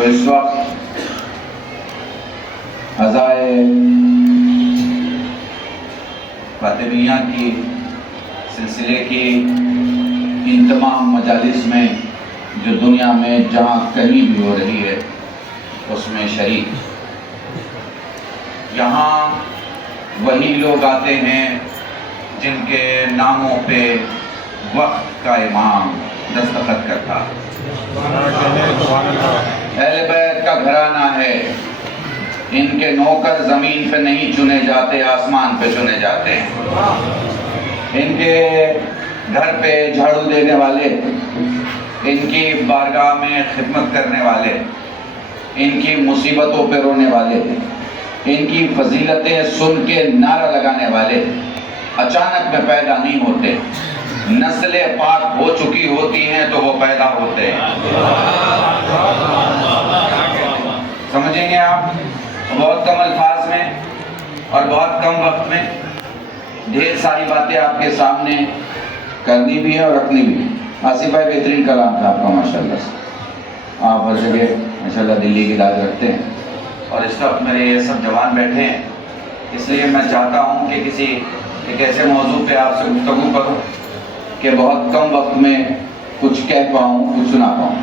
जो इस वक्त अज़ाए फातिमिया की सिलसिले की इन तमाम मजालिस में जो दुनिया में जहाँ कहीं भी हो रही है उसमें शरीक, यहाँ वही लोग आते हैं जिनके नामों पे वक्त का इमाम दस्तखत करता। अहले बैत का घराना है, इनके नौकर जमीन पे नहीं चुने जाते, आसमान पे चुने जाते हैं। इनके घर पे झाड़ू देने वाले, इनकी बारगाह में खिदमत करने वाले, इनकी मुसीबतों पे रोने वाले, इनकी फजीलतें सुन के नारा लगाने वाले अचानक में पैदा नहीं होते। नस्लें पाक हो चुकी होती हैं तो वो पैदा होते हैं। समझेंगे आप? बहुत कम अल्फाज में और बहुत कम वक्त में ढेर सारी बातें आपके सामने करनी भी है और रखनी भी है। आसिफ भाई बेहतरीन कलाम था आपका माशाल्लाह से, आप हर जगह माशाल्लाह दिल्ली की दाद रखते हैं और इस वक्त मेरे ये सब जवान बैठे हैं, इसलिए मैं चाहता हूँ कि किसी एक ऐसे मौजू पे आपसे गुफ्तगू करूँ कि बहुत कम वक्त में कुछ कह पाऊँ, कुछ सुना पाऊँ।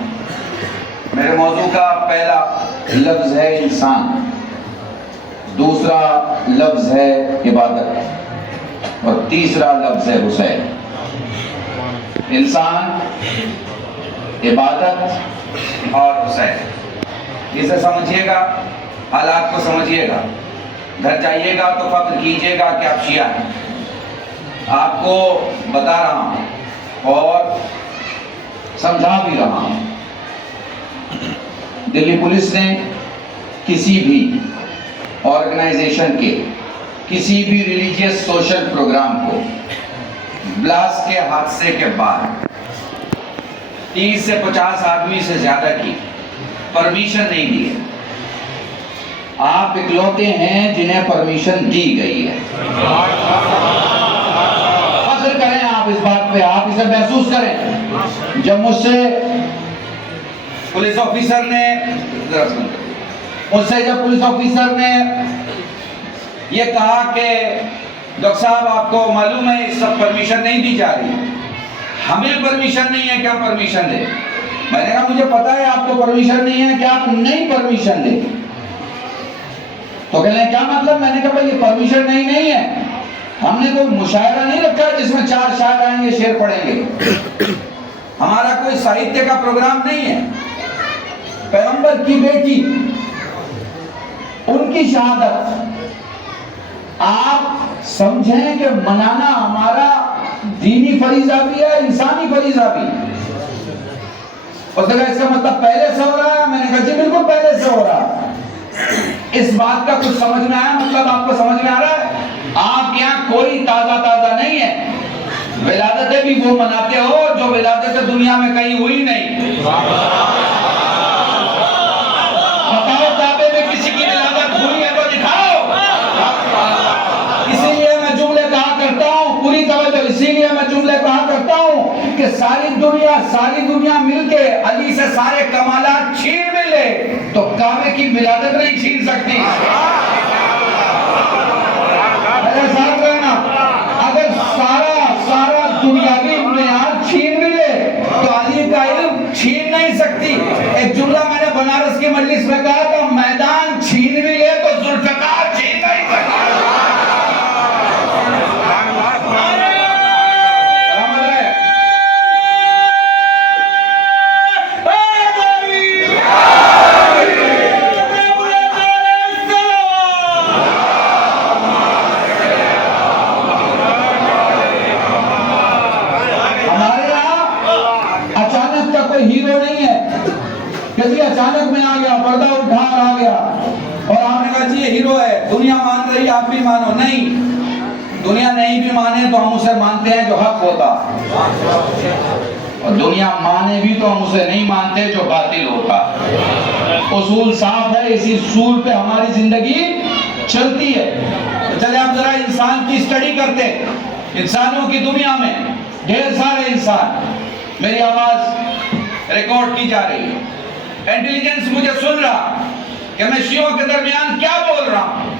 मेरे मौजू का पहला लफ्ज़ है इंसान, दूसरा लफ्ज़ है इबादत और तीसरा लफ्ज़ है हुसैन। इंसान, इबादत और हुसैन, इसे समझिएगा, हालात को समझिएगा। घर जाइएगा तो फख्र कीजिएगा कि आप शिया हैं। आपको बता रहा हूँ और समझा भी रहा हूँ। दिल्ली पुलिस ने किसी भी ऑर्गेनाइजेशन के किसी भी रिलीजियस सोशल प्रोग्राम को ब्लास्ट के हादसे के बाद 30 से 50 आदमी से ज्यादा की परमिशन नहीं दी है। आप इकलौते हैं जिन्हें परमिशन दी गई है। फख्र करें आप इस बात पे, आप इसे महसूस करें। जब मुझसे पुलिस ऑफिसर ने ये कहा कि डॉक्टर साहब आपको मालूम है इस सब परमिशन नहीं दी जा रही, हमें परमिशन नहीं है, क्या परमिशन दे? मैंने कहा मुझे पता है आपको परमिशन नहीं है, क्या आप नहीं परमिशन दे? तो कहने क्या मतलब? मैंने कहा भाई ये परमिशन नहीं है, हमने कोई मुशायरा नहीं रखा जिसमें 4 शायर आएंगे शेर पढ़ेंगे। हमारा कोई साहित्य का प्रोग्राम नहीं है। पैगंबर की बेटी, उनकी शहादत आप समझें कि मनाना हमारा दीनी फरीजा भी है, इंसानी फरीजा भी। उसने कहा इसका मतलब पहले से हो रहा है? मैंने कहा जी बिल्कुल पहले से हो रहा है। इस बात का कुछ समझ में आया? मतलब आपको समझ में आ रहा है? आप यहाँ कोई ताजा नहीं है। विलादतें भी वो मनाते हो जो विलादतें दुनिया में कहीं हुई नहीं। बताओ काबे में किसी की विलादत हुई है तो दिखाओ। इसीलिए मैं जुमले कहा करता हूँ, पूरी तवज्जो, इसीलिए मैं जुमले कहा करता हूँ कि सारी दुनिया मिलके अली से सारे कमालात छीन भी ले तो काबे की विलादत नहीं छीन सकती। मेरे साथ रहना, अगर सारा दुनियावी इम्तिहान छीन भी ले तो अली का इल्म छीन नहीं सकती। एक जुमला मैंने बनारस की मजलिस में कहा था, मैदान छीन भी ले तो जुल्फ़िकार छीन नहीं सकती। हीरो नहीं है कि अचानक में आ गया, पर्दा उठाकर आ गया और आपने कहा जी ये हीरो है, दुनिया मान रही, आप भी मानो। नहीं, दुनिया नहीं भी माने तो हम उसे मानते हैं जो हक होता, और दुनिया माने भी तो हम उसे नहीं मानते जो बातिल होता। उसूल साफ है, इसी उसूल पे हमारी जिंदगी चलती है। तो चले आप जरा इंसान की स्टडी करते हैं। इंसानों की दुनिया में ढेर सारे इंसान, मेरी आवाज रिकॉर्ड की जा रही है, इंटेलिजेंस मुझे सुन रहा कि मैं शियों के दरमियान क्या बोल रहा हूं,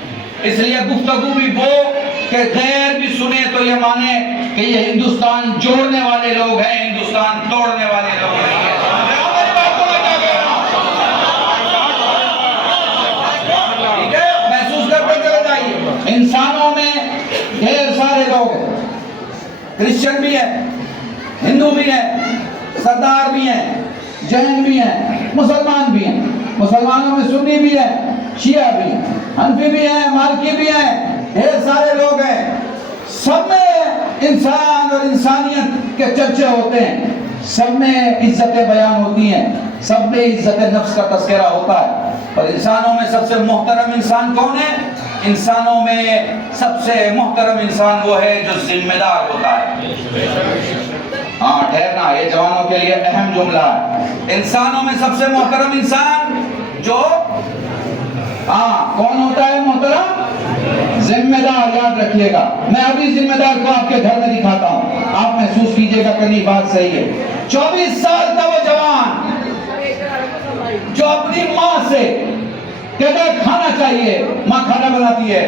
इसलिए गुफ्तगू भी वो कि गैर भी सुने तो ये माने कि ये हिंदुस्तान जोड़ने वाले लोग हैं, हिंदुस्तान तोड़ने वाले लोग नहीं हैं। ठीक है, महसूस करते चले जाइए। इंसानों में ढेर सारे लोग हैं, क्रिश्चियन भी है, हिंदू भी है, सरदार भी हैं, जैन भी हैं, मुसलमान भी हैं। मुसलमानों में सुन्नी भी है, शिया भी है, हनफी भी है, मालिकी भी है, ढेर सारे लोग हैं। सब में इंसान और इंसानियत के चर्चे होते हैं, सब में इज्जतें बयान होती हैं, सब में इज्जत नफ्स का तस्करा होता है। और इंसानों में सबसे मोहतरम इंसान कौन है? इंसानों में सबसे मोहतरम इंसान वो है जो जिम्मेदार होता है। हाँ ठहरना, ये जवानों के लिए अहम जुमला है। इंसानों में सबसे मोहतरम इंसान जो कौन होता है मोहतरम? जिम्मेदार। याद रखिएगा, मैं अभी जिम्मेदार को आपके घर में दिखाता हूँ, आप महसूस कीजिएगा कि बात सही है। 24 साल का वो जवान जो अपनी माँ से कहता है खाना चाहिए, माँ खाना बनाती है,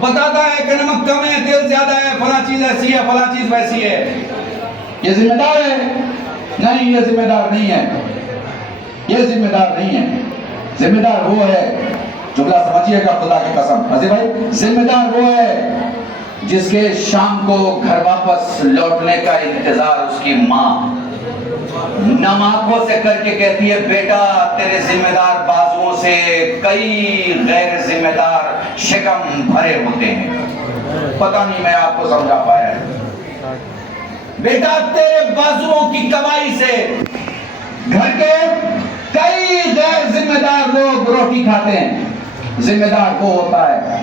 बताता है कि नमक कम है, तेल ज्यादा है, फला चीज ऐसी है, फला चीज वैसी है। ये जिम्मेदार है? नहीं, ये जिम्मेदार नहीं है, ये जिम्मेदार नहीं है। जिम्मेदार वो है, जुमला समझिएगा खुदा की कसम अजी भाई, जिम्मेदार वो है जिसके शाम को घर वापस लौटने का इंतजार उसकी माँ नम आंखों से करके कहती है, बेटा तेरे जिम्मेदार बाजुओं से कई गैर जिम्मेदार शिकम भरे होते हैं। पता नहीं मैं आपको समझा पाया। बेटा तेरे बाजुओं की कमाई से घर के कई गैर जिम्मेदार लोग रोटी खाते हैं। जिम्मेदार वो होता है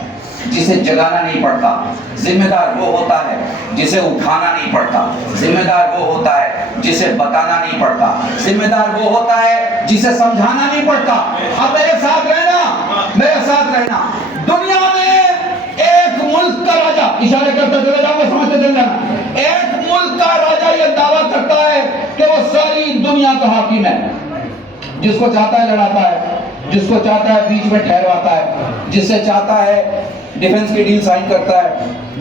जिसे जगाना नहीं पड़ता, जिम्मेदार वो होता है जिसे उठाना नहीं पड़ता, जिम्मेदार वो होता है जिसे बताना नहीं पड़ता, जिम्मेदार वो होता है जिसे समझाना नहीं पड़ता। अब मेरे साथ रहना, मेरे साथ रहना। दुनिया में एक मुल्क का राजा, इशारे करते चले जाऊंगा, समझते चले जाना, एक मुल्क का राजा ये दावा करता है कि वो सारी दुनिया का हाकिम है। जिसको चाहता है लड़ाता है, जिसको चाहता है बीच में ठहरवाता है, जिसे चाहता है डिफेंस की डील साइन करता है,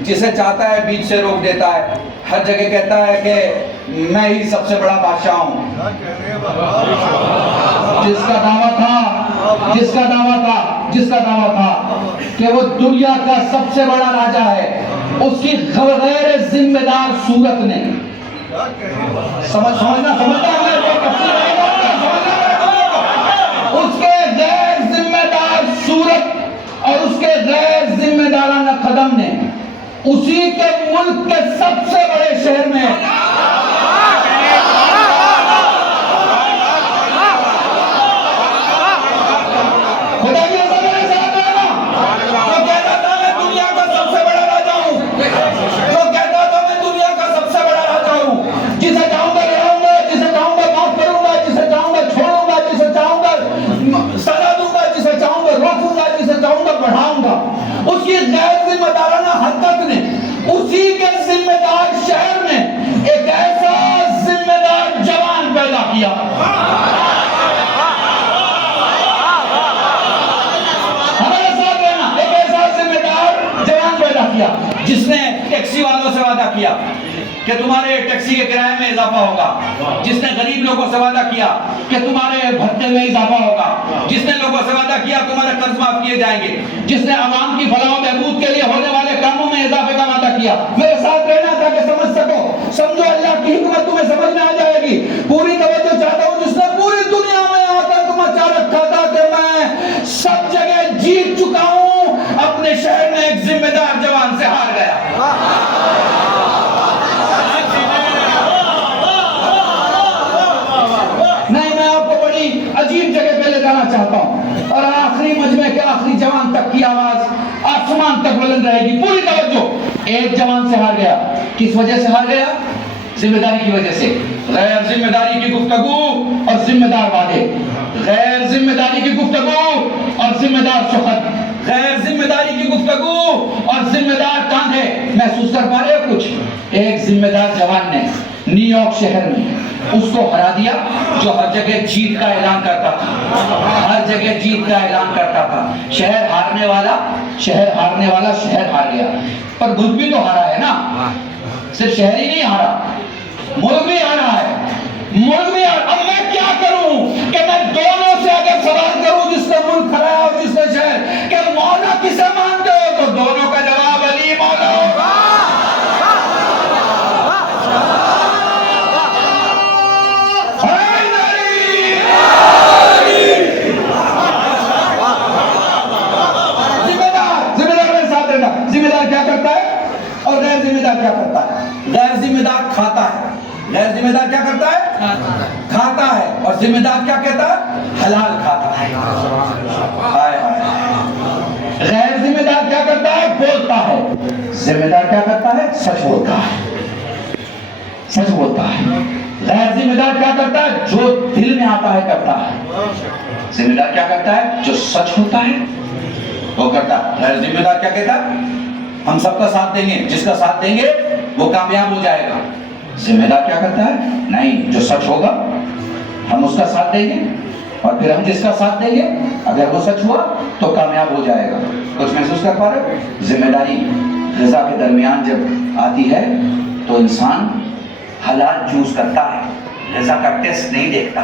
जिसे चाहता है बीच से रोक देता है। हर जगह कहता है कि मैं ही सबसे बड़ा बादशाह हूं। जिसका दावा था कि वो दुनिया का सबसे बड़ा राजा है, उसकी गैर जिम्मेदार सूरत ने समझना उसके गैर जिम्मेदार सूरत और उसके गैर जिम्मेदाराना कदम ने उसी के मुल्क के सबसे बड़े शहर में खुदा की कसम मेरे साथ रहना, जो कहता था मैं दुनिया का सबसे बड़ा राजा हूं, जो कहता था मैं दुनिया का सबसे बड़ा राजा हूं, जिसे चाहूंगा लड़ाऊंगा, जिसे चाहूंगा माफ करूंगा, जिसे चाहूंगा छोड़ूंगा, जिसे चाहूंगा सजा दूंगा, जिसे चाहूंगा रोकूंगा, जिसे चाहूंगा बढ़ाऊंगा, उसकी गैर जिम्मेदाराना हरकत ने उसी के जिम्मेदार शहर में एक ऐसा जिम्मेदार जवान पैदा किया। हमारे साथ रहना, एक ऐसा जिम्मेदार जवान पैदा किया जिसने टैक्सी वालों से वादा किया कि तुम्हारे टैक्सी के किराए में इजाफा होगा, जिसने गरीब लोगों से वादा किया कि तुम्हारे भत्ते में इजाफा होगा, जिसने लोगों से वादा किया तुम्हारे कर्ज माफ किए जाएंगे, जिसने आवाम की फलाह व बहबूद के लिए होने वाले कामों में इजाफे का वादा किया। मेरे साथ रहना ताकि समझ सको, समझो अल्लाह की हिकमत तुम्हें समझ में आ जाएगी। पूरी तवज्जो चाहता हूँ, जिसने पूरी दुनिया में आतंक मचा रखा था कि मैं सब जगह जीत चुका हूँ, अपने शहर में एक जिम्मेदार जवान से हार गया। अजीब जगह पे ले जाना चाहता हूं और आखिरी मजमे के आखिरी जवान तक की आवाज आसमान तक बुलंद रहेगी। पूरी तवज्जो। एक जवान से हार गया, किस वजह से हार गया? जिम्मेदारी की वजह से। गैर जिम्मेदारी की गुफ्तगू और जिम्मेदार वादे, गैर जिम्मेदारी की गुफ्तगू और जिम्मेदार सुखद, गैर जिम्मेदारी की गुफ्तगू और जिम्मेदार कांधे। महसूस कर पा रहे हो कुछ? एक जिम्मेदार जवान ने न्यूयॉर्क शहर में उसको हरा दिया, जो हर जगह जीत का ऐलान करता था, हर जगह जीत का ऐलान करता था। शहर हारने वाला शहर हार गया। पर मुल्क भी तो हारा है ना, सिर्फ शहर ही नहीं हारा, मुल्क भी हारा है, मुल्क भी हारा। अब मैं क्या करूं कि मैं दोनों से अगर सवाल करूं, जिसने मुल्क हराया और जिसने शहर, कि मौला किसे मानते हो, तो दोनों का जवाब अली मौला होगा। जिम्मेदार क्या करता है और गैर जिम्मेदार क्या करता है? गैर जिम्मेदार खाता है, गैर जिम्मेदार क्या करता है? खाता है। और जिम्मेदार क्या कहता है? हलाल खाता है। गैर जिम्मेदार क्या करता है? बोलता है। जिम्मेदार क्या करता है? सच बोलता है, सच बोलता है। गैर जिम्मेदार क्या करता है? जो दिल में आता है करता है। जिम्मेदार क्या करता है? जो सच होता है वो करता है। गैर जिम्मेदार क्या कहता है? हम सबका साथ देंगे, जिसका साथ देंगे वो कामयाब हो जाएगा। जिम्मेदार क्या करता है? नहीं, जो सच होगा हम उसका साथ देंगे, और फिर हम जिसका साथ देंगे अगर वो सच हुआ तो कामयाब हो जाएगा। कुछ महसूस कर पा रहे हो? जिम्मेदारी ग़िज़ा के दरमियान जब आती है तो इंसान हलाल चूज करता है, ग़िज़ा का टेस्ट नहीं देखता।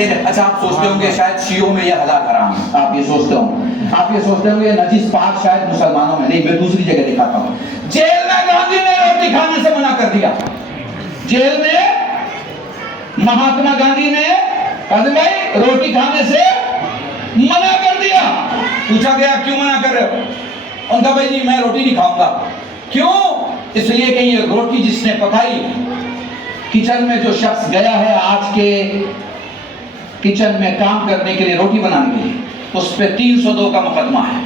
अच्छा, आप सोचते होंगे शायद शियों में ये हलाल हराम है, आप ये सोचते होंगे नजीस पाक शायद मुसलमानों में। नहीं, मैं दूसरी जगह दिखाता हूँ। जेल में गांधी ने रोटी खाने से मना कर दिया। जेल में महात्मा गांधी ने काजिम भाई रोटी खाने से मना कर दिया। पूछा गया क्यों मना कर रहे हो? उनका भाई जी मैं रोटी नहीं खाऊंगा। क्यों? इसलिए कि ये रोटी जिसने पकाई, किचन में जो शख्स गया है आज के किचन में काम करने के लिए, रोटी बनाने के लिए, उस पे 302 का मुकदमा है।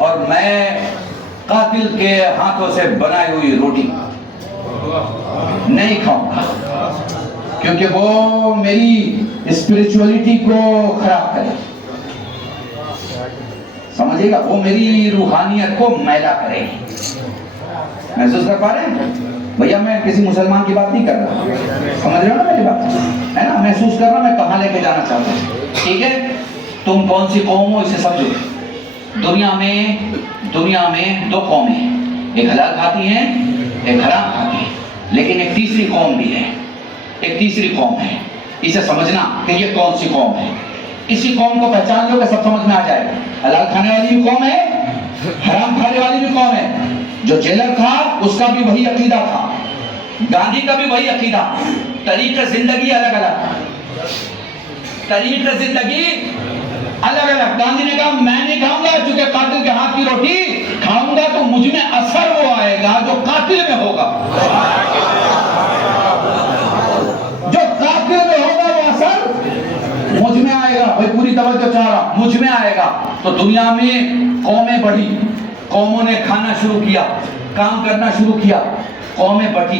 और मैं कातिल के हाथों से बनाई हुई रोटी नहीं खाऊंगा, क्योंकि वो मेरी स्पिरिचुअलिटी को खराब करे, समझिएगा, वो मेरी रूहानियत को मैला करे। महसूस कर पा रहे हैं भैया? मैं किसी मुसलमान की बात नहीं कर रहा, समझ रहे हो ना मेरी बात, है ना? महसूस कर रहा मैं कहाँ लेके जाना चाहता हूँ। ठीक है, तुम कौन सी कौम हो इसे समझो। दुनिया में दो कौमें, एक हलाल खाती हैं, एक हराम खाती है, लेकिन एक तीसरी कौम भी है, एक तीसरी कौम है। इसे समझना कि ये कौन सी कौम है। इसी कौम को पहचान लो कि सब समझ में आ जाएगा। हलाल खाने वाली भी कौम है, हराम खाने वाली भी कौम है। जो जेलर था उसका भी वही अकीदा था, गांधी का भी वही अकीदा। तरीक़े जिंदगी अलग अलग, तरीक़े जिंदगी अलग अलग। गांधी ने कहा मैं नहीं खाऊंगा, चूंकि कातिल के हाथ की रोटी खाऊंगा तो मुझ में असर वो आएगा जो कातिल में होगा, जो कातिल में होगा वो असर मुझ में आएगा। भाई पूरी तवज्जो चाह रहा, मुझ में आएगा। तो दुनिया में कौमें बढ़ी, कौमों ने खाना शुरू किया, काम करना शुरू किया, कौमें बढ़ी,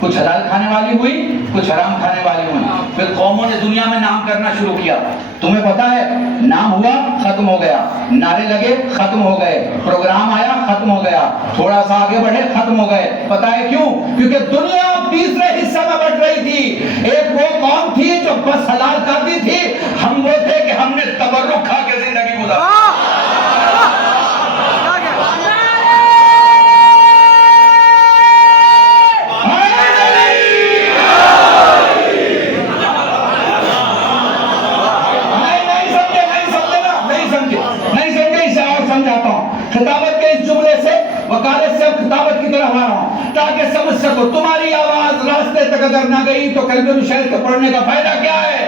कुछ हलाल खाने वाली हुई, कुछ हराम खाने वाली हुई। फिर कौमों ने दुनिया में नाम करना शुरू किया। तुम्हें पता है, नाम हुआ खत्म हो गया, नारे लगे खत्म हो गए, प्रोग्राम आया खत्म हो गया, थोड़ा सा आगे बढ़े खत्म हो गए। पता है क्यों? क्योंकि दुनिया तीसरे हिस्से में बढ़ रही थी। एक वो कौम थी जो बस हलाल खाती थी, हम वो थे कि हमने तबर्रुक खा के जिंदगी गुजारी। खिताबत के इस जुमले से, वकालत से खिताबत की तरफ आ रहा हूं ताकि समझ सको। तुम्हारी आवाज रास्ते तक अगर ना गई तो कलमे शहर के पढ़ने का फायदा क्या है?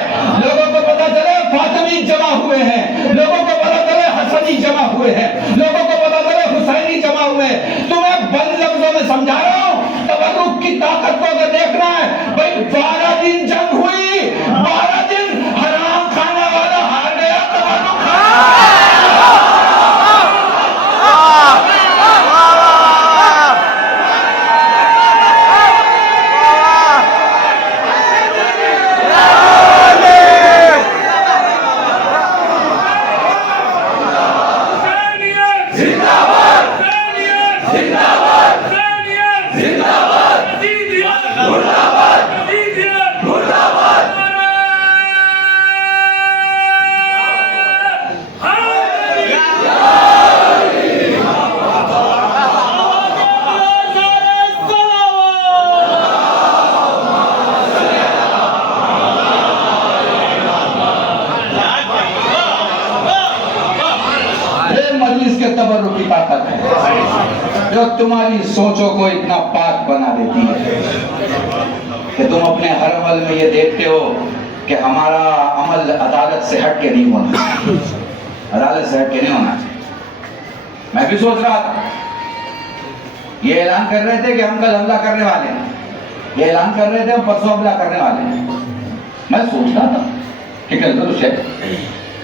लोगों को पता चले फातिमी जमा हुए हैं, लोगों को पता चले हसनी जमा हुए हैं, लोगों को पता चले हुसैनी जमा हुए हैं। तुम्हें बंद लफ्जों में समझा रहा हूं, तबर्रुक की ताकत को अगर देखना है भाई, 12 दिन जंग हुई, 12 दिन हराम खाने वाला हार गया, तबर्रुक जिंदाबाद जो तुम्हारी सोचों को इतना पाक बना देती है कि तुम अपने हर अमल में ये देखते हो कि हमारा अमल अदालत से हट के नहीं होना, अदालत से हट के नहीं होना। मैं भी सोच रहा था, ये ऐलान कर रहे थे कि हम कल हमला करने वाले हैं, ये ऐलान कर रहे थे हम परसों हमला करने वाले हैं। मैं सोच रहा था कि कल तो शायद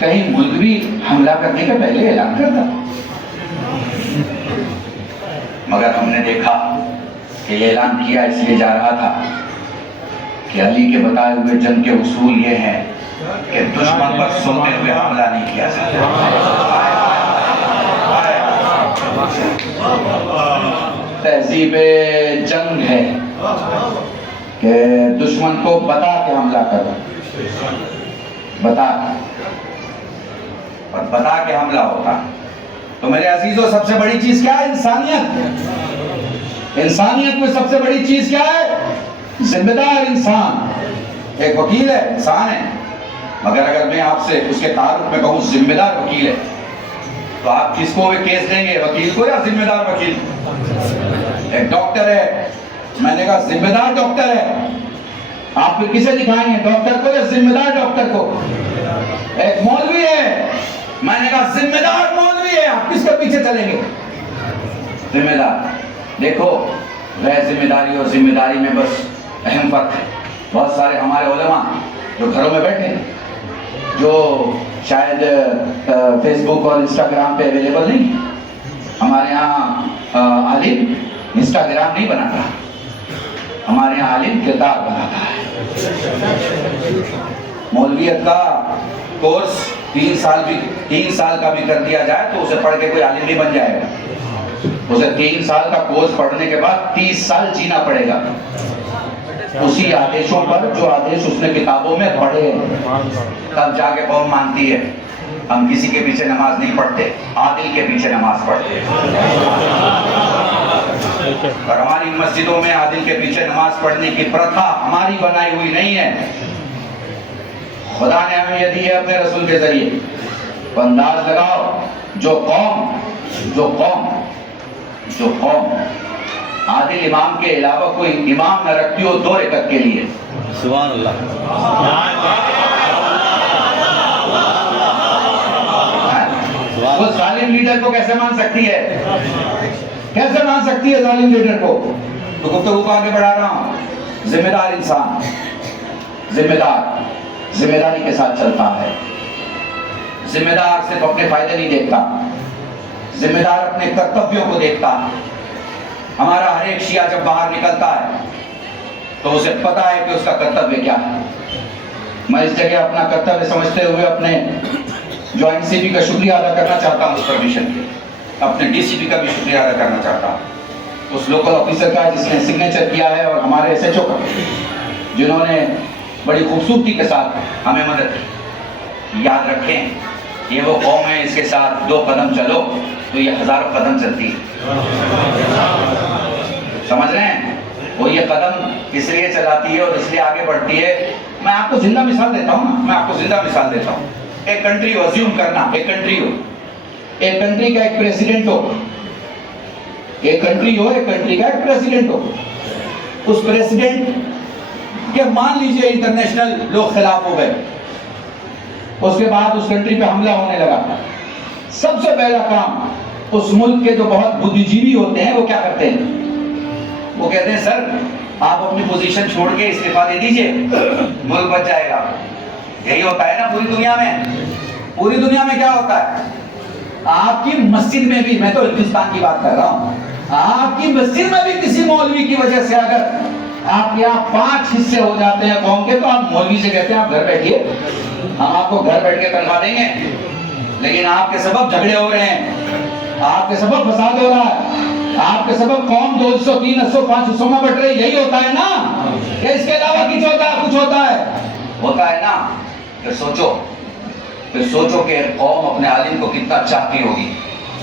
कहीं मुल्क भी हमला करने के पहले ऐलान करता, मगर हमने देखा कि ये ऐलान किया इसलिए जा रहा था कि अली के बताए हुए जंग के उसूल ये हैं कि दुश्मन पर सोते हुए हमला नहीं किया जाता। तहजीब जंग है कि दुश्मन को बता के हमला करो, बता और बता के हमला होता। तो मेरे अजीजों, सबसे बड़ी चीज क्या है? इंसानियत। इंसानियत में सबसे बड़ी चीज क्या है? जिम्मेदार इंसान। एक वकील है, इंसान है, मगर अगर मैं आपसे उसके तारुफ में कहूँ जिम्मेदार वकील है, तो आप किसको भी केस देंगे, वकील को या जिम्मेदार वकील? एक डॉक्टर है, मैंने कहा जिम्मेदार डॉक्टर है, आप फिर किसे दिखाएंगे, डॉक्टर को या जिम्मेदार डॉक्टर को? एक मौलवी है, मैंने कहा जिम्मेदार मौलवी है, आप किसके पीछे चलेंगे? जिम्मेदार। देखो, गैर जिम्मेदारी और जिम्मेदारी में बस अहम फर्क है। बहुत सारे हमारे उलमा जो घरों में बैठे हैं, जो शायद फेसबुक और इंस्टाग्राम पे अवेलेबल नहीं, हमारे यहाँ आलिम इंस्टाग्राम नहीं बनाता, हमारे यहाँ आलिम किरदार बनाता है। मौलवियत का कोर्स 3 साल का भी कर दिया जाए तो उसे पढ़ के कोई आलिम नहीं बन जाएगा। उसे 3 साल का कोर्स पढ़ने के बाद 30 साल जीना पड़ेगा उसी आदेशों पर जो आदेश उसने किताबों में पढ़े हैं, तब जाके कौम मानती है। हम किसी के पीछे नमाज नहीं पढ़ते, आदिल के पीछे नमाज पढ़ते हैं। और हमारी मस्जिदों में आदिल के पीछे नमाज पढ़ने की प्रथा हमारी बनाई हुई नहीं है, खुदा ने हमें यह दी है अपने रसूल के जरिए। तो अंदाज लगाओ, जो कौम आदिल इमाम के अलावा कोई इमाम न रखती हो 2 रकअत के लिए, सुभान अल्लाह, वो जालिम लीडर को कैसे मान सकती है? कैसे मान सकती है जालिम लीडर को? तो गुफ्तगू को आगे बढ़ा रहा हूं। जिम्मेदार इंसान जिम्मेदारी के साथ चलता है। जिम्मेदार सिर्फ अपने फायदे नहीं देखता, जिम्मेदार अपने कर्तव्यों को देखता है। हमारा हर एक शिया जब बाहर निकलता है तो उसे पता है कि उसका कर्तव्य क्या है। मैं इस जगह अपना कर्तव्य समझते हुए अपने ज्वाइंट सीपी का शुक्रिया अदा करना चाहता हूँ, उस परमिशन के, अपने डीसीपी का भी शुक्रिया अदा करना चाहता हूँ, उस लोकल ऑफिसर का जिसने सिग्नेचर किया है, और हमारे एसएचओ का जिन्होंने बड़ी खूबसूरती के साथ हमें मदद की। याद रखें, ये वो कौम है, इसके साथ 2 कदम चलो तो ये हजारों कदम चलती है। समझ रहे हैं? वो ये कदम इसलिए चलाती है और इसलिए आगे बढ़ती है। मैं आपको जिंदा मिसाल देता हूँ ना, मैं आपको जिंदा मिसाल देता हूँ। एक कंट्री हो, अज्यूम करना एक कंट्री हो, एक कंट्री का एक प्रेसिडेंट हो, एक कंट्री का एक प्रेसिडेंट हो। उस प्रेसिडेंट के मान लीजिए इंटरनेशनल लोग खिलाफ हो गए, उसके बाद उस कंट्री पे हमला होने लगा। सबसे पहला काम उस मुल्क के जो बहुत बुद्धिजीवी होते हैं वो क्या करते हैं? वो कहते हैं सर आप अपनी पोजीशन छोड़ के इस्तीफा दे दीजिए, मुल्क बच जाएगा। यही होता है ना पूरी दुनिया में। पूरी दुनिया में क्या होता है? आपकी मस्जिद में भी, मैं तो हिंदुस्तान की बात कर रहा हूँ, आपकी मस्जिद में भी किसी मौलवी की वजह से अगर आप यहाँ 5 हिस्से हो जाते हैं कौम के, तो आप मौलवी से कहते हैं आप घर बैठिए, हम आपको घर बैठ के तनख्वाह देंगे। लेकिन आपके सबब झगड़े हो रहे हैं, आपके सबब फसाद हो रहा है, आपके सबब कौम 2 हिस्सों 3 हिस्सों 5 हिस्सों में बट रही। यही होता है ना, क्या इसके अलावा कुछ होता है ना? फिर सोचो कि कौम अपने आलिम को कितना चाहती होगी।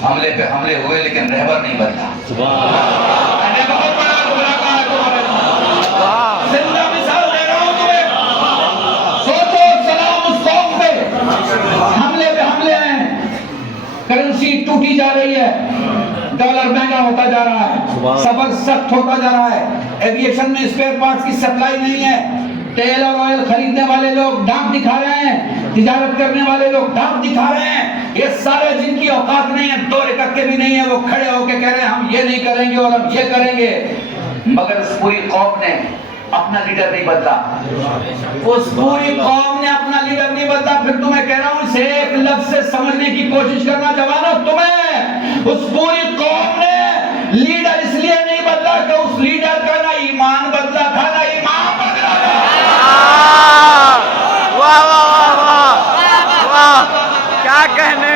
हमले पे हमले हुए लेकिन रहबर नहीं बदला। मैंने बहुत बड़ा गुनाह कहा है तुम्हारे, जिंदा मिसाल दे रहा हूं तुम्हें। सोचो सलाम उस कौम पे, हमले पे हमले हैं, करेंसी टूटी जा रही है, डॉलर महंगा हो होता जा रहा है, सफर सख्त होता जा रहा है। एविएशन में स्पेयर पार्ट्स की सप्लाई नहीं है। तेल और ऑयल खरीदने वाले लोग डाक दिखा रहे हैं, तिजारत करने वाले लोग डाक दिखा रहे हैं। ये सारे जिनकी औकात नहीं है, 2 रकत के भी नहीं है, वो खड़े होके कह रहे हैं हम ये नहीं करेंगे और हम ये करेंगे। मगर उस पूरी कौम ने अपना लीडर नहीं बदला, उस पूरी कौम ने अपना लीडर नहीं बदला। फिर तुम्हें कह रहा हूं, इसे एक लफ्ज से समझने की कोशिश करना जवानों, तुम्हें उस पूरी कौम ने लीडर इसलिए नहीं बदला कि उस लीडर का ना ईमान बदला था ना ईमान बदला था। वाह वाह वाह वाह वाह, क्या कहने।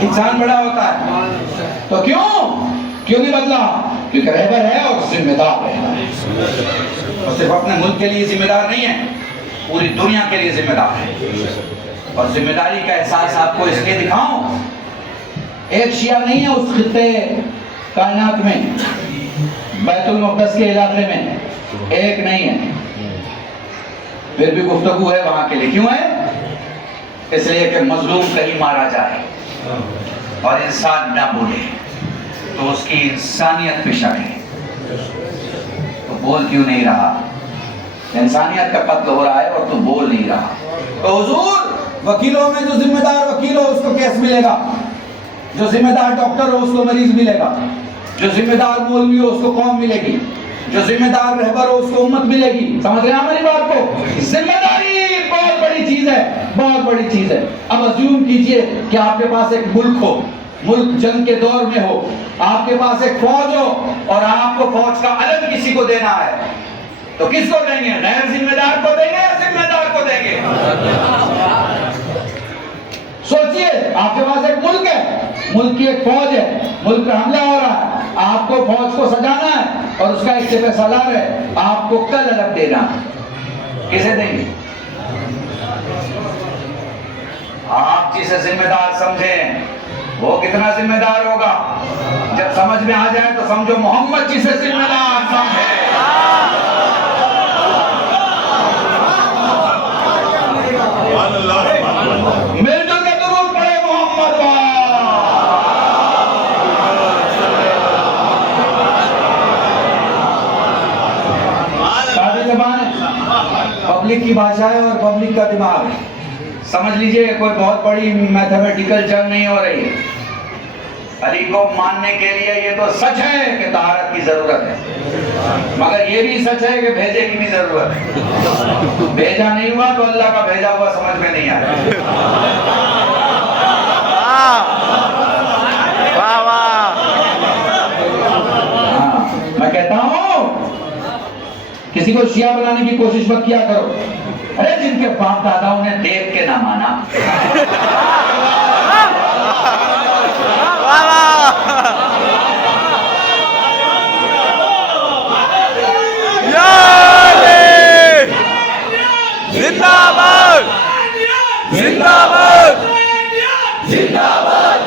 इंसान बड़ा होता है तो क्यों नहीं बदला? क्योंकि रहबर है और जिम्मेदार है, और सिर्फ अपने मुल्क के लिए जिम्मेदार नहीं है, पूरी दुनिया के लिए जिम्मेदार है। और जिम्मेदारी का एहसास आपको इसलिए दिखाऊं, एक शिया नहीं है उस खित्ते कायनात में, बैतुल मुक़द्दस के इलाके में एक नहीं है, फिर भी गुफ्तगू है वहां के लिए। क्यों है? इसलिए कि मजलूम कहीं मारा जाए और इंसान ना बोले तो उसकी इंसानियत पे शक है, तो बोल क्यों नहीं रहा? इंसानियत का कत्ल हो रहा है और तो बोल नहीं रहा। तो हुजूर, वकीलों में जो जिम्मेदार वकील हो उसको केस मिलेगा, जो जिम्मेदार डॉक्टर हो उसको मरीज मिलेगा, जो जिम्मेदार मौलवी हो उसको कौम मिलेगी, जो जिम्मेदार रहबर हो उसको उम्मत मिलेगी। समझ रहे हैं हमारी बात को? जिम्मेदारी बहुत बड़ी चीज है, बहुत बड़ी चीज है। अब अज्यूम कीजिए कि आपके पास एक मुल्क हो, मुल्क जंग के दौर में हो, आपके पास एक फौज हो और आपको फौज का अलग किसी को देना है, तो किसको देंगे? गैर जिम्मेदार को देंगे या जिम्मेदार को देंगे? सोचिए, आपके पास एक मुल्क है, मुल्क की एक फौज है, मुल्क पर हमला हो रहा है, आपको फौज को सजाना है और उसका एक सिपह सालार है, आपको कल अलग देना, किसे देंगे? आप जिसे जिम्मेदार समझें वो कितना जिम्मेदार होगा? जब समझ में आ जाए तो समझो मोहम्मद जिसे जिम्मेदार समझे। मिलजुल के दुरूद पढ़े मोहम्मद सादी ज़बान है, पब्लिक की भाषा है और पब्लिक का दिमाग है। समझ लीजिए, कोई बहुत बड़ी मैथमेटिकल जंग नहीं हो रही है। अली को मानने के लिए ये तो सच है कि तहारत की जरूरत है, मगर ये भी सच है कि भेजे की भी जरूरत है। भेजा नहीं हुआ तो अल्लाह का भेजा हुआ समझ में नहीं आया। वाह वाह। मैं कहता हूँ किसी को शिया बनाने की कोशिश मत किया करो। अरे जिनके बाप दादाओं ने देव के ना माना, जिंदाबाद जिंदाबाद जिंदाबाद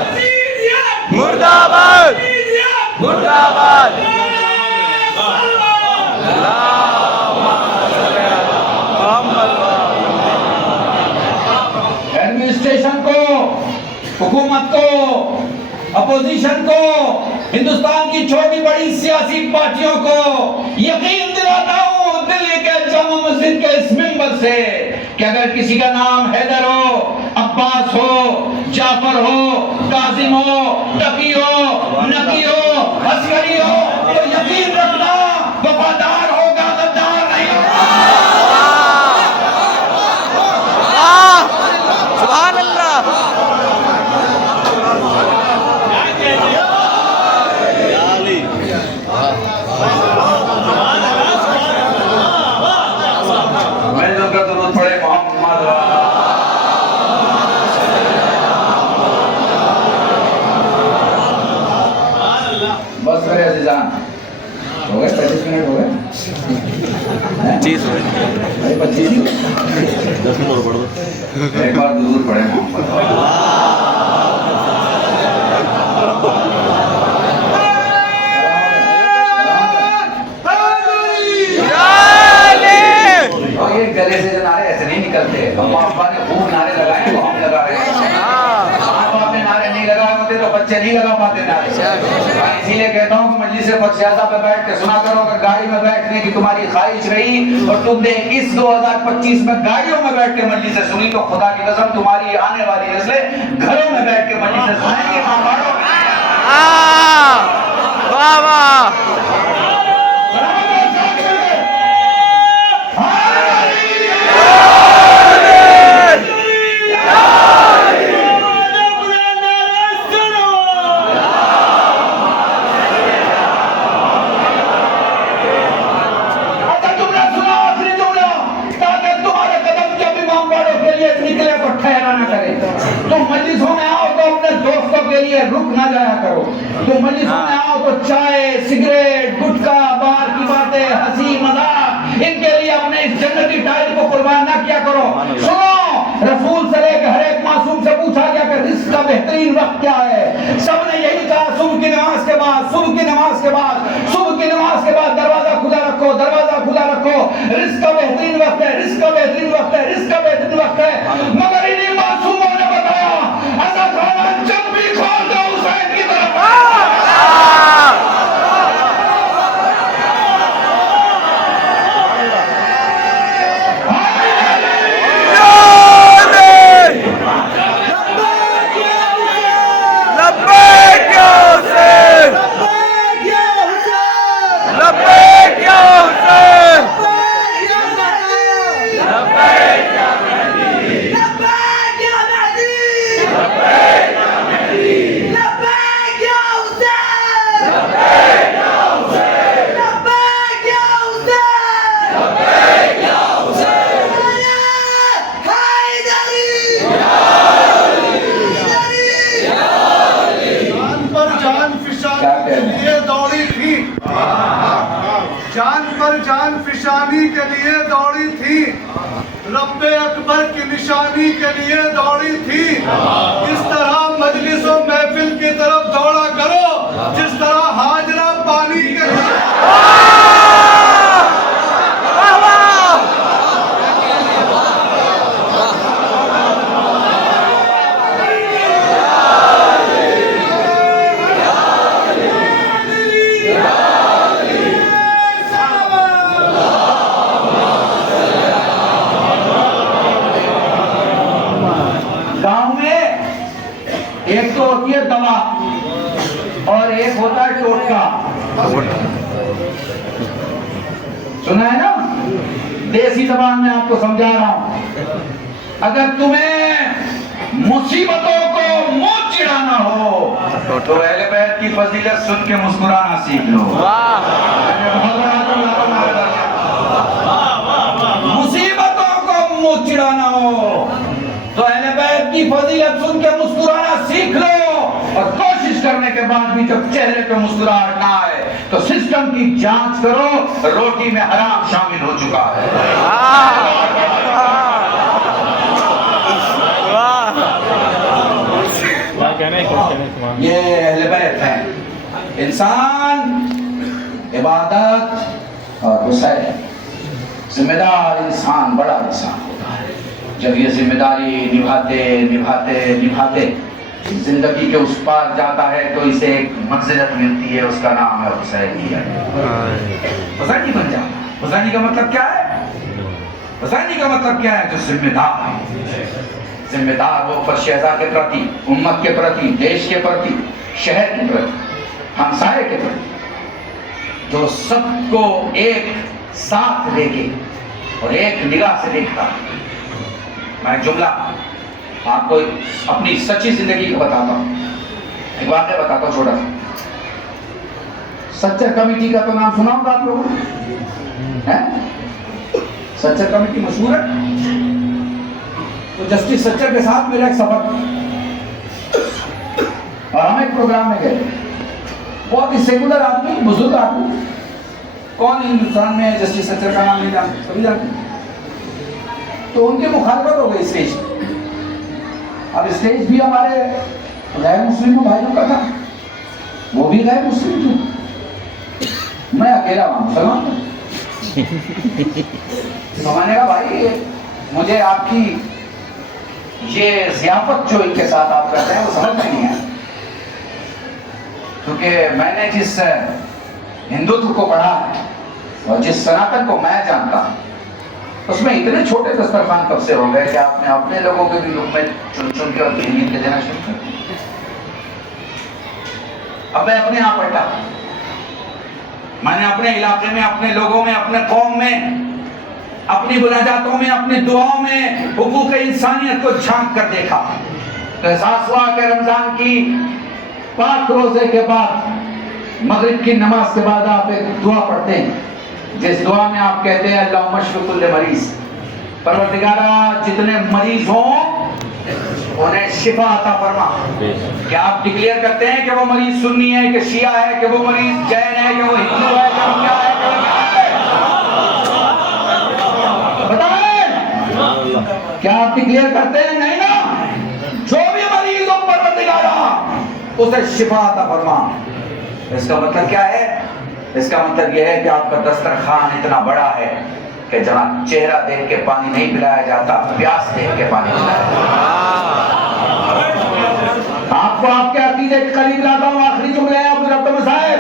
मुर्दाबाद मुर्दाबाद। एडमिनिस्ट्रेशन को, हुकूमत को, अपोजिशन को, हिंदुस्तान की छोटी बड़ी सियासी पार्टियों को यकीन दिलाता हूँ दिल्ली के जामा मस्जिद के इस मिंबर से कि अगर किसी का नाम हैदर हो, अब्बास हो, जाफर हो, कासिम हो, तकी हो, नकी हो, अस्करी हो, तो यकीन रखना वफादार होगा, गद्दार नहीं होगा। सुभान अल्लाह। बस करे अजीजान, हो गए 35 मिनट हो गए। 25 भाई 25 10 मिनट और बढ़ दो। एक बार दूर बातें ना इसीलिए कहता हूँ कि मजलिस बख्शियाजा पे बैठ के सुना करो। अगर गाड़ी में बैठने की तुम्हारी ख्वाहिश रही और तुमने इस 2025 में गाड़ियों में बैठ के मजलिस सुनी तो खुदा की कसम तुम्हारी आने वाली नस्लें घरों में बैठ के मजलिस सुनेंगे। वाह वाह तुम मजलिसों में आओ तो अपने दोस्तों के लिए रुक ना जाया करो। तुम मजलिसों में आओ तो चाय, सिगरेट, गुटखा, बाहर की बातें, हंसी मजाक, इनके लिए अपने इस जन्नती टाइम को कुर्बान ना किया करो। सुनो, रसूल से लेकर हर एक मासूम से पूछा गया कि रिस्क का बेहतरीन वक्त क्या है। सबने यही कहा सुबह की नमाज के बाद, सुबह की नमाज के बाद, सुबह की नमाज के बाद दरवाजा खुला रखो, दरवाजा खुला रखो। रिस्क का बेहतरीन वक्त है, रिस्क का बेहतरीन वक्त है, रिस्क का बेहतरीन वक्त है। मगर इन्हीं मासूमों ने बताया ऐसा खाना जब भी खोल दो हुसैन की तरफ। जान पर जान फिशानी के लिए दौड़ी थी, रब्बे अकबर की निशानी के लिए दौड़ी थी। इस तरह मजलिसों महफिल की तरफ दौड़ा करो जिस तरह हाजरा पानी के लिए। एक तो होती है दवा और एक होता है टोटका। सुना है ना? देसी जबान में आपको समझा रहा हूं। अगर तुम्हें मुसीबतों को मुंह चिढ़ाना हो तो अहले बैत की फजीलत सुन के मुस्कुराना सीख लो। मुसीबतों को मुंह चिढ़ाना हो तो अहले बैत की फजीलत सुन के मुस्कुराना सीख लो। और कोशिश करने के बाद भी जब चेहरे पे मुस्कुराहट ना आए तो सिस्टम की जांच करो, रोटी में हराम शामिल हो चुका है। ये अहले बैत हैं। इंसान इबादत और हुसैन जिम्मेदार इंसान, बड़ा इंसान होता है जब ये जिम्मेदारी निभाते निभाते निभाते जिंदगी के उस पार जाता है तो इसे एक मंजिलत मिलती है, उसका नाम है हुसैनी। हुसैनी बन जाता। हुसैनी का मतलब क्या है? हुसैनी का मतलब क्या है? जो जिम्मेदार है। जिम्मेदार वो फर्शेजा के प्रति, उम्मत के प्रति, देश के प्रति, शहर के प्रति, हमसाये के प्रति, जो सबको एक साथ लेके और एक निगाह से देखता। मैं जुमला आपको अपनी सच्ची जिंदगी का बताता हूँ, एक वाक़या बताता हूँ छोटा सा। सच्चर कमेटी का तो नाम सुना होगा आप लोगों ने? सच्चर कमेटी मशहूर है। तो जस्टिस सच्चर के साथ मेरा एक सफर और हम एक प्रोग्राम में गए। बहुत ही सेकुलर आदमी, बुजुर्ग आदमी। कौन हिंदुस्तान में जस्टिस सच्चर का नाम नहीं जानते? सभी जानते। तो उनकी मुखालफत हो गई स्टेज। अब स्टेज भी हमारे गैर मुस्लिम भाइयों का था, वो भी गैर मुस्लिम थे, मैं अकेला वहां मुसलमान था। तो मैंने कहा भाई मुझे आपकी ये ज़ियाफत जो इनके साथ आप करते हैं वो समझ में नहीं आया। क्योंकि मैंने जिस हिंदुत्व को पढ़ा है और जिस सनातन को मैं जानता हूँ, उसमें इतने छोटे दस्तरखान कब से हो गए कि आपने अपने लोगों के भी रूप में चुन चुन के और गिन के देना शुरू कर दिया। अब मैं अपने यहाँ बैठा, मैंने अपने इलाके में, अपने लोगों में, अपने कौम में, अपनी मुनाजातों में, अपनी दुआओं में हुकूक इंसानियत को झांक कर देखा तो एहसास हुआ कि रमजान की 5 रोजे के बाद मगरिब की नमाज के बाद आप एक दुआ पढ़ते हैं, जिस दुआ में आप कहते हैं अल्लाह मशफिकुल मरीज, परवरदिगारा जितने मरीज हों उन्हें शिफा अता फरमा। क्या आप डिक्लेयर करते हैं कि वो मरीज सुन्नी है कि शिया है, कि वो मरीज जैन है, कि वो हिंदू है, कि वो क्या है, कि वो क्या है? बताएं, क्या आप डिक्लेयर करते हैं? नहीं ना। जो भी मरीज हो परवरदिगारा उसे शिफा अता फरमा। इसका मतलब क्या है? इसका मतलब यह है कि आपका दस्तरखान इतना बड़ा है कि जहां चेहरा देख के पानी नहीं पिलाया जाता, प्यास देख के पानी पिलाया जाता। आपको आपके अकीदे के करीब लाता हूं, आखिरी जुमले हैं अब्दुल रब्बानी साहब।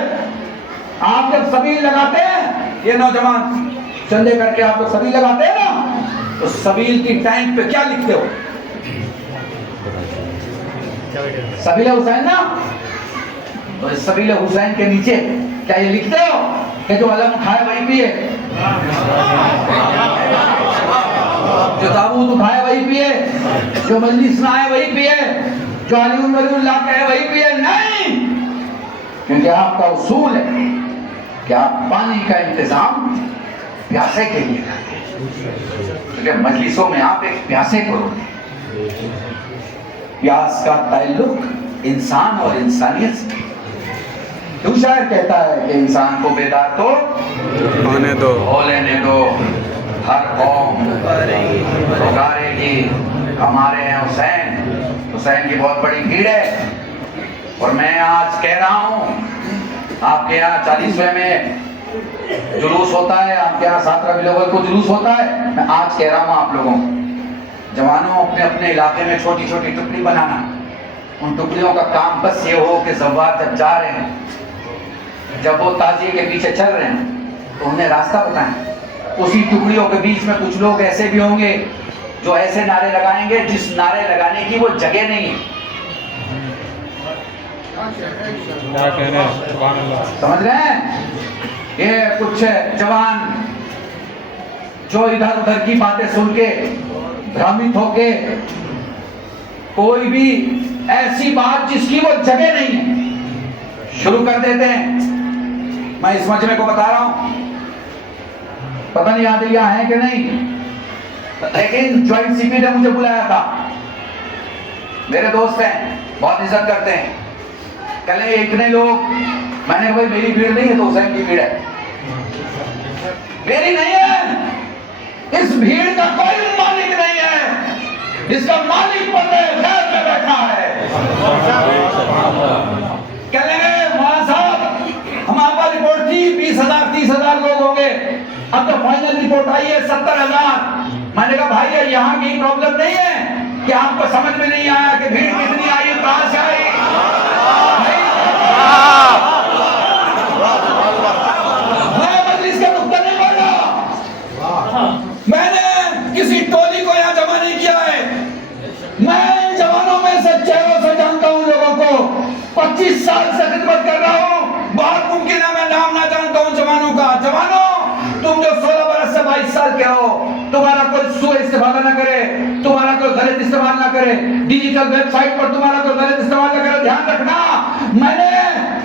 आप जब सबील लगाते हैं, ये नौजवान चंदे करके आप लोग सबील लगाते हैं ना, तो सबील की टैंक पे क्या लिखते हो? सबील हुसैन ना। तो इस सबील हुसैन के नीचे क्या ये लिखते हो कि जो अलम उठाए वही पिए, जो ताबूत उठाए वही पिए, जो मजलिस में आए वही पिए, जो अलीउल्लाह कहे वही पिए? नहीं, क्योंकि आपका उसूल है कि आप पानी का इंतजाम प्यासे के लिए करते हैं, क्योंकि मजलिसों में आप एक प्यासे को रोके। प्यास का ताल्लुक इंसान और इंसानियत से। क्यों शायर कहता है कि इंसान को बेदार तो होने दो, हो लेने दो, हर कौम पुकारेगी हमारे हैं हुसैन। हुसैन की बहुत बड़ी भीड़ है और मैं आज कह रहा हूँ, आपके यहाँ 40वें में जुलूस होता है, आपके यहाँ 17 बिलोवल को जुलूस होता है। मैं आज कह रहा हूँ आप लोगों, जवानों, अपने अपने इलाके में छोटी छोटी टुकड़ी बनाना। उन टुकड़ियों का काम बस ये हो कि ज़व्वार जब जा रहे हैं, जब वो ताजिए के पीछे चल रहे हैं, तो उन्हें रास्ता बताएं। उसी टुकड़ियों के बीच में कुछ लोग ऐसे भी होंगे जो ऐसे नारे लगाएंगे जिस नारे लगाने की वो जगह नहीं है। क्या कह रहे हैं? सुभान अल्लाह। समझ रहे हैं? ये कुछ जवान जो इधर उधर की बातें सुन के भ्रमित होके कोई भी ऐसी बात जिसकी वो जगह नहीं है शुरू कर देते हैं। मैं इस मजमे को बता रहा हूं, पता नहीं आदिया है कि नहीं, लेकिन ज्वाइंट सीपी ने मुझे बुलाया था। मेरे दोस्त हैं, बहुत इज्जत करते हैं। कल इतने लोग, मैंने भाई मेरी भीड़ नहीं है तो हुसैन की भीड़ है, मेरी नहीं है। इस भीड़ का कोई मालिक नहीं है, इसका मालिक पर्दे खैर में बैठा है। कह लेंगे मौलाना साहब हमारे पास रिपोर्ट थी 20,000 30,000 लोग होंगे, अब तो फाइनल रिपोर्ट आई है 70,000। मैंने कहा भाई यहाँ की प्रॉब्लम नहीं है कि आपको समझ में नहीं आया कि भीड़ कितनी आई, कहां से आई। मैं मजलिस का नुक्ता नहीं बोल रहा, मैंने किसी टोली को यहाँ जमा नहीं किया है। मैं इन जवानों में से चेहरों से जानता हूँ लोगों को, 25 साल से खिदमत कर रहा हूँ। बहुत मुमकिन है मैं नाम ना जानता हूँ जवानों का। जवानों, तुम जो 16 बरस से 22 साल के हो, तुम्हारा कोई सुअ इस्तेमाल ना करे, तुम्हारा कोई गलत इस्तेमाल ना करे, डिजिटल वेबसाइट पर तुम्हारा कोई गलत इस्तेमाल ना करे। ध्यान रखना, मैंने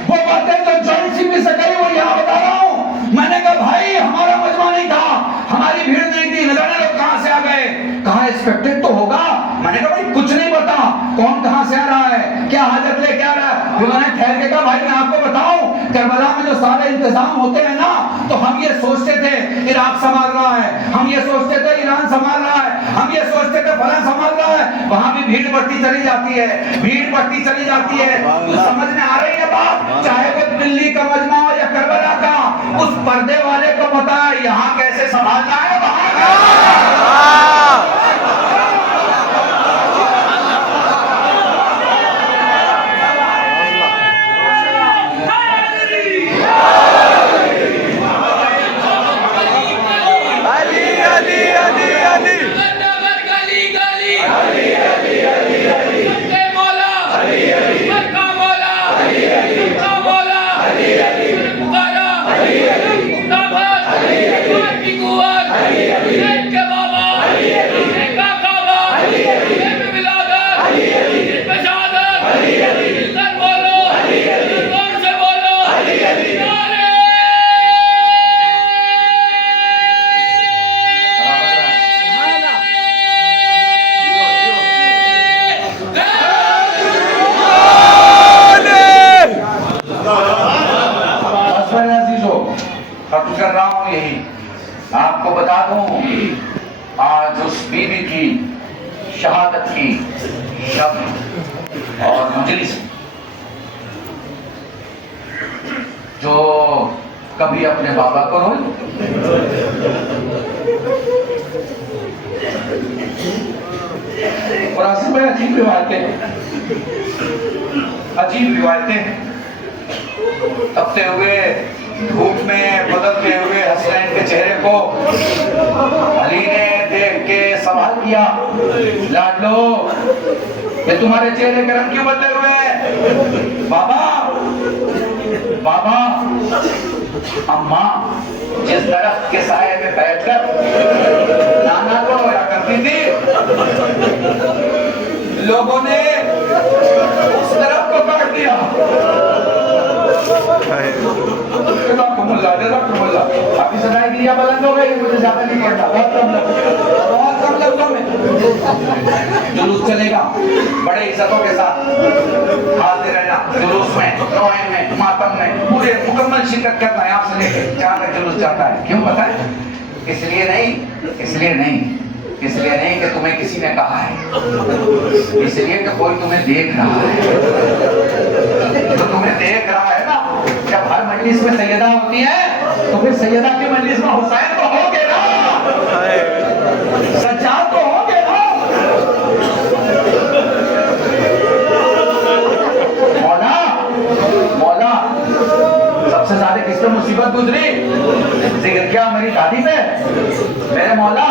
वो बातें जो जॉइंट सीपी से कही वो यहाँ बता रहा हूँ। मैंने कहा भाई हमारा मजमा नहीं था, हमारी भीड़ नहीं थी, न जाने लोग कहां से आ गए, कहां एक्सपेक्टेड तो होगा। मैंने कहा भाई कुछ नहीं पता कौन कहां से आ रहा है, क्या हाजत लेके आ रहा है। उन्होंने ठहर के कहा भाई मैं आपको बताऊं, करबला में जो सारे इंतजाम होते हैं ना, तो हम ये सोचते थे इराक संभाल रहा है, हम ये सोचते थे ईरान संभाल रहा है, हम ये सोचते थे फलां संभाल रहा है। वहां भी भीड़ बढ़ती चली जाती है, भीड़ बढ़ती चली जाती है। तो समझ में आ रही है बात, चाहे वो दिल्ली का मजमा हो या करबला का, उस पर्दे वाले को पता है यहाँ कैसे संभालना है, वहां बता दूं, आज उस बीवी की शहादत की शब और मजलिस जो कभी अपने बाबा को रोई, और आसिफ भाई अजीब रिवायतें, अजीब रिवायतें, तपते हुए धूप में बदलते हुए हसनैन के चेहरे को अली ने देख के सवाल किया, लाडलो ये तुम्हारे चेहरे के रंग क्यों बदले हुए हैं? बाबा बाबा अम्मा जिस दरख्त के साए में बैठकर नाना को रोया करती थी, लोगों ने उस दरख्त को काट दिया। आपकी सदाई गिरिया बुलंद हो गई, मुझे ज्यादा नहीं पड़ता, बहुत कम लफ्जों में जुलूस चलेगा, बड़े इज्जतों के साथ हाजिर रहना, जुलूस में, रोए में, मातम में पूरे मुकम्मल शिरकत करना है, आपसे लेकर जहाँ तक जुलूस जाता है। क्यों पता है? इसलिए नहीं कि तुम्हें किसी ने कहा है, इसलिए कि कोई तुम्हें देख रहा है। तो तुम्हें देख रहा है ना, जब हर मजलिस में सैयदा होती है तो फिर सैयदा की मजलिस में हुसैन तो होगे ना, सज्जाद तो होगे ना। मौला सबसे ज्यादा किस पे मुसीबत गुजरी? जिक्र क्या मेरी दादी पे? मेरे मौला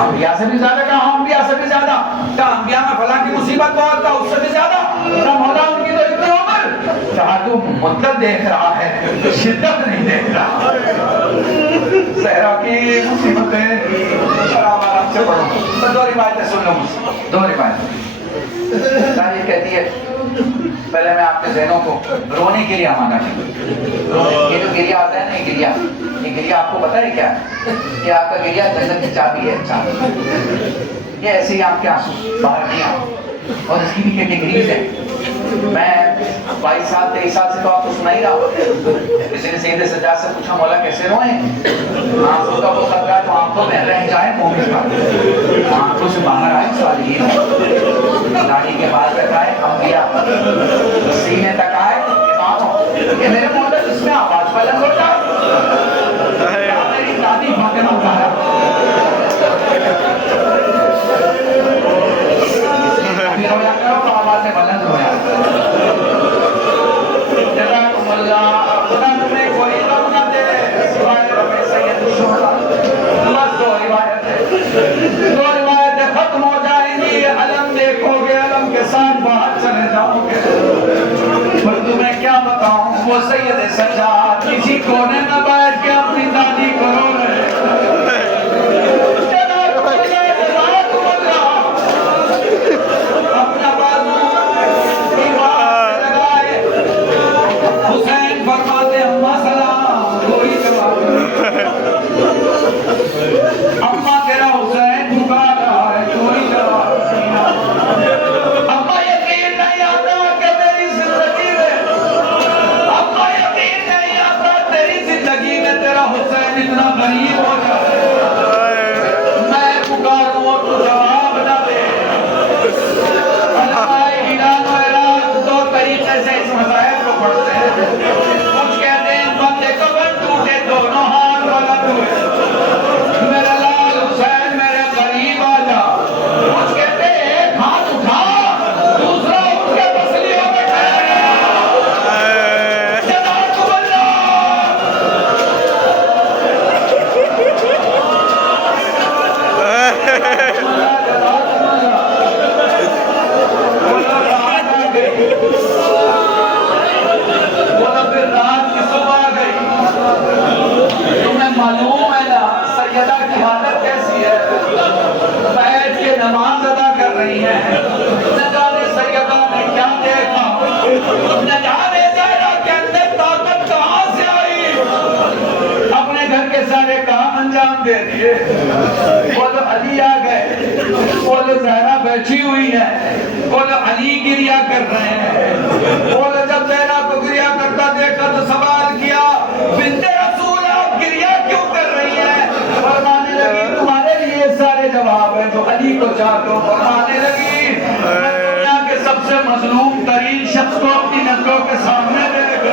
अंबिया से भी ज्यादा कहा, अंबिया से भी ज्यादा क्या? अंबिया में फला की मुसीबत बहुत था, उससे भी ज्यादा क्या? मौला उनकी तो इतनी उम्र, जहाँ तू मुद्दत देख रहा है, शिद्दत नहीं देख रहा। सहरा की मुसीबतें आराम से पढ़ो, तो दो रिवायतें सुन लो मुझसे, दो रिवायतें। ये कहती है, पहले मैं आपके ज़हनों को रोने के लिए आमादा करूं। ये जो गिरिया आता है ना, ये गिरिया आपको पता है क्या? ये आपका गिरिया जन्नत की चाबी है, चाबी। ये ऐसे ही आपके आंसू बाहर नहीं आते, और इसकी भी कैटेगरीज है। मैं 22 साल 23 साल से तो आपको सुना ही रहा हूँ। किसी ने सैयद सज्जाद से पूछा, मौला कैसे रोए? आंसू का वो खतरा जो आंखों में रह जाए, मोमिन का आंखों से बाहर आए, सालिहीन दाढ़ी के बाद तक आए, अंबिया सीने तक आए, इमामों। ये मेरे मौला जिसमें आवाज बुलंद हो जाए, मेरी दादी फातिमा ज़हरा रोया करो तो आवाज में बुलंद रोया। खुदा तुम्हें कोई गम न दे सिवाय रबे सैयद शुहदा। बस दो रिवायतें खत्म हो जाएंगी, अलम देखोगे, अलम के साथ बाहर चले जाओगे। पर तुम्हें क्या बताऊं, वो सैयद सज्जाद किसी कोने में बैठ के अपनी दादी को रो रहे। अपना बाजू दीवार से लगाए, हुसैन फरमाते अम्मा सलाम, कोई जवाब नहीं। अम्मा तेरा हुसैन पुकार रहा है, कोई जवाब नहीं। अम्मा यकीन नहीं आता कि मेरी जिंदगी में, अम्मा यकीन नहीं आता तेरी जिंदगी में तेरा हुसैन इतना गरीब हो जाए। मैं पुकारूं और तू जवाब न दे। दो तरीके से इस मसाइल को पढ़ते हैं। कुछ कहते हैं बंदे को बन टूटे, दोनों हाथ वाला टूटे, मेरा लाल हुसैन मेरे करीब आ जा। कुछ कहते हैं एक हाथ उठा, दूसरा उठ के पसलियों में मालूम है ना सैयदा की हालत कैसी है? बैठ के नमाज अदा कर रही है। न जाने सैयदा ने क्या देखा, न जाने ज़हरा के अंदर ताकत कहाँ से आई, अपने घर के सारे काम अंजाम दे दिए। बोलो अली आ गए, बोलो ज़हरा बैठी हुई है, बोलो अली गिरिया कर रहे हैं। बोलो जब ज़हरा को गिरिया करता देखा तो सवाल किया, बिन्ते रसूल आप गिरिया क्यों कर रही है? फरमाने लगी सोचा तो फरमाने लगी, मैं दुनिया के सबसे मजलूम तरीन शख्स को अपनी नजरों के सामने देख,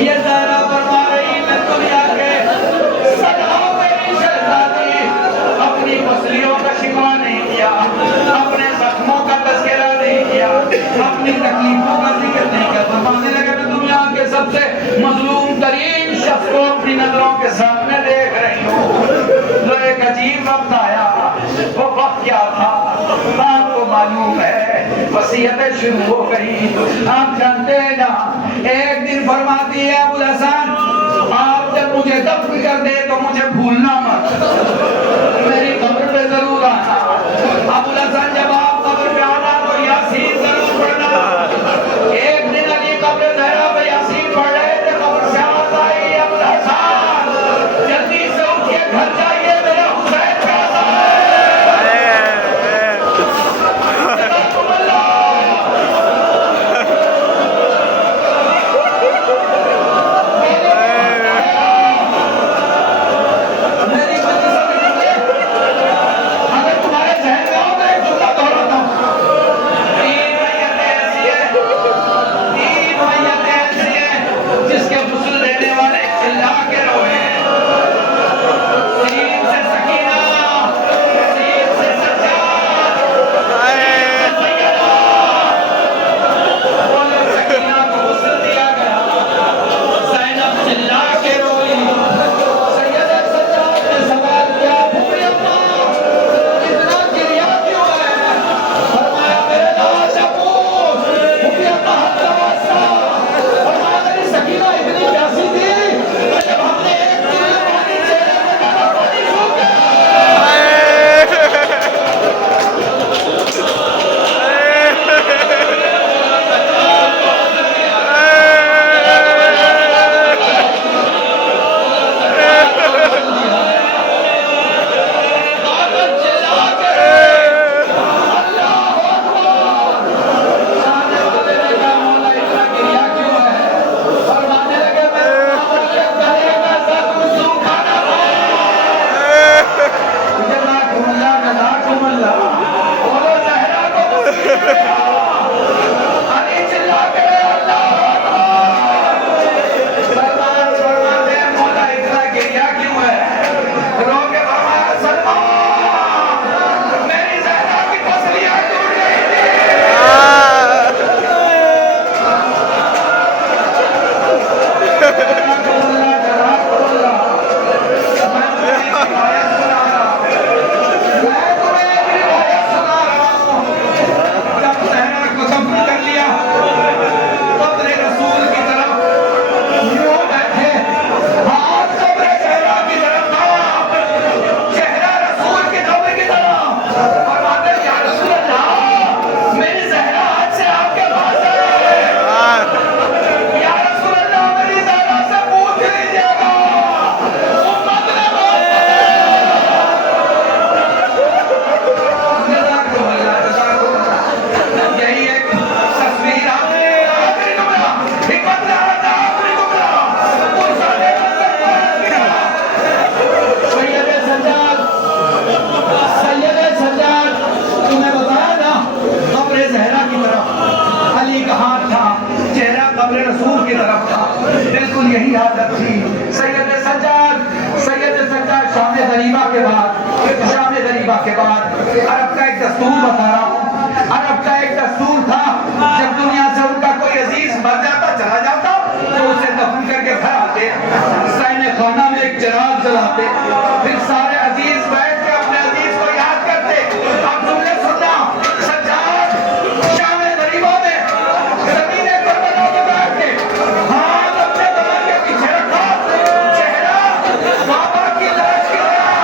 ये ज़हरा फरमा रही, मैं दुनिया के सदाओं मेरी शहजादी अपनी पसलियों का शिकवा नहीं किया, अपने जख्मों का तज़किरा नहीं किया, अपनी तकलीफों का जिक्र नहीं किया। फरमाने लगे, मैं दुनिया के सबसे मजलूम तरीन शख्स को अपनी नजरों के सामने देख रही हूँ। तो एक अजीब वक्त आया, वो वक्त क्या था आपको मालूम है, वसीयतें शुरू हो गई, आप जानते हैं ना। एक दिन फरमाती है अबुल हसन, आप जब मुझे दफन कर दे तो मुझे भूलना मत, मेरी कब्र पे जरूर आना। अबुल हसन जब आप कब्र पे आना तो यासीन जरूर पढ़ना। एक दिन अली कब्र ज़हरा पे यासीन पढ़ रहे थे, कब्र से आवाज आई, अबुल हसन जल्दी से उठिए, घर जाइए, मेरा हुसैन प्यासा है। यही आदत थी। सैयद सज्जाद शाम गरीबा के बाद अरब का एक दस्तूर बता रहा हूँ। अरब का एक दस्तूर था, जब दुनिया से उनका कोई अजीज मर जाता, चला जाता, तो उसे दफन करके घर आते, साइने खाना में एक चिराग जलाते, फिर सारे अजीज बैठ के अपने अजीज को याद करते। अब तुमने सुना, सज्जाद शाम गरीबा में ज़मीने करबला में बैठ के हाथ अपने बदन के पीछे रखा, चेहरा बाबा की लाश की तरह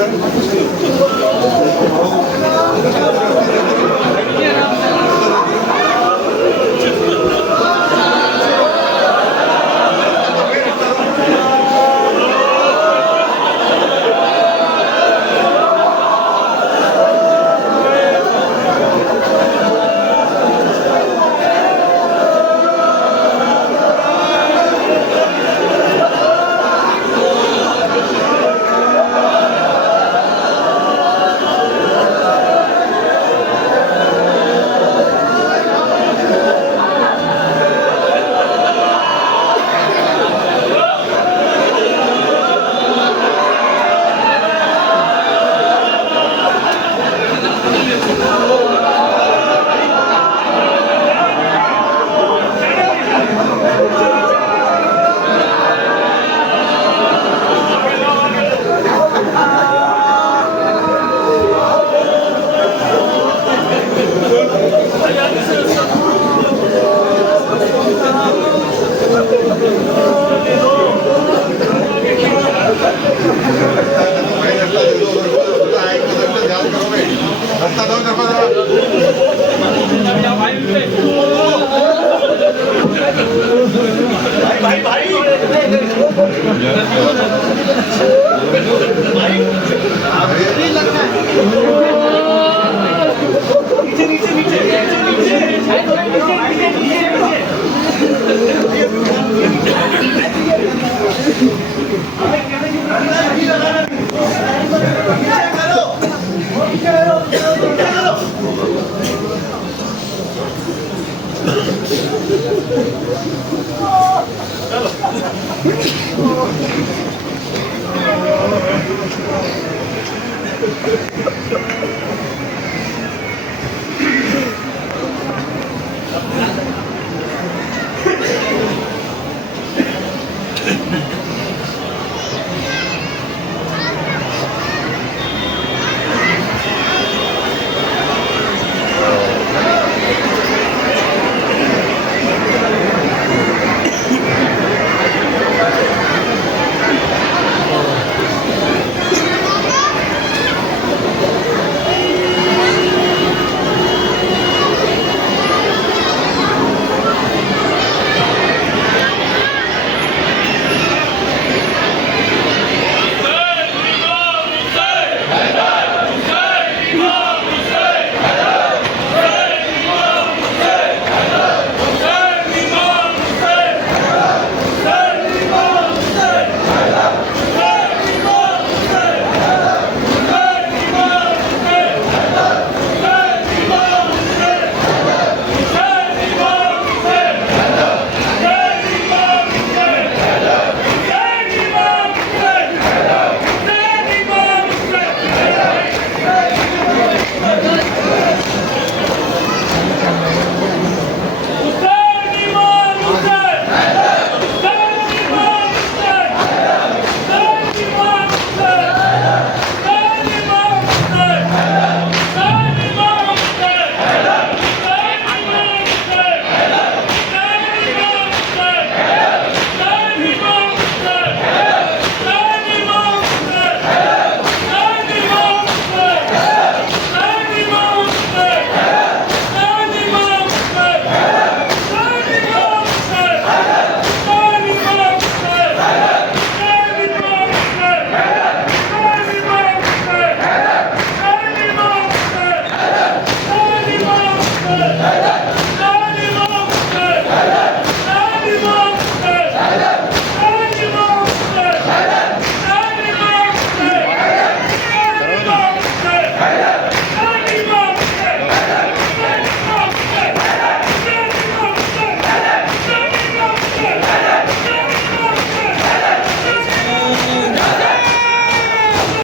चलो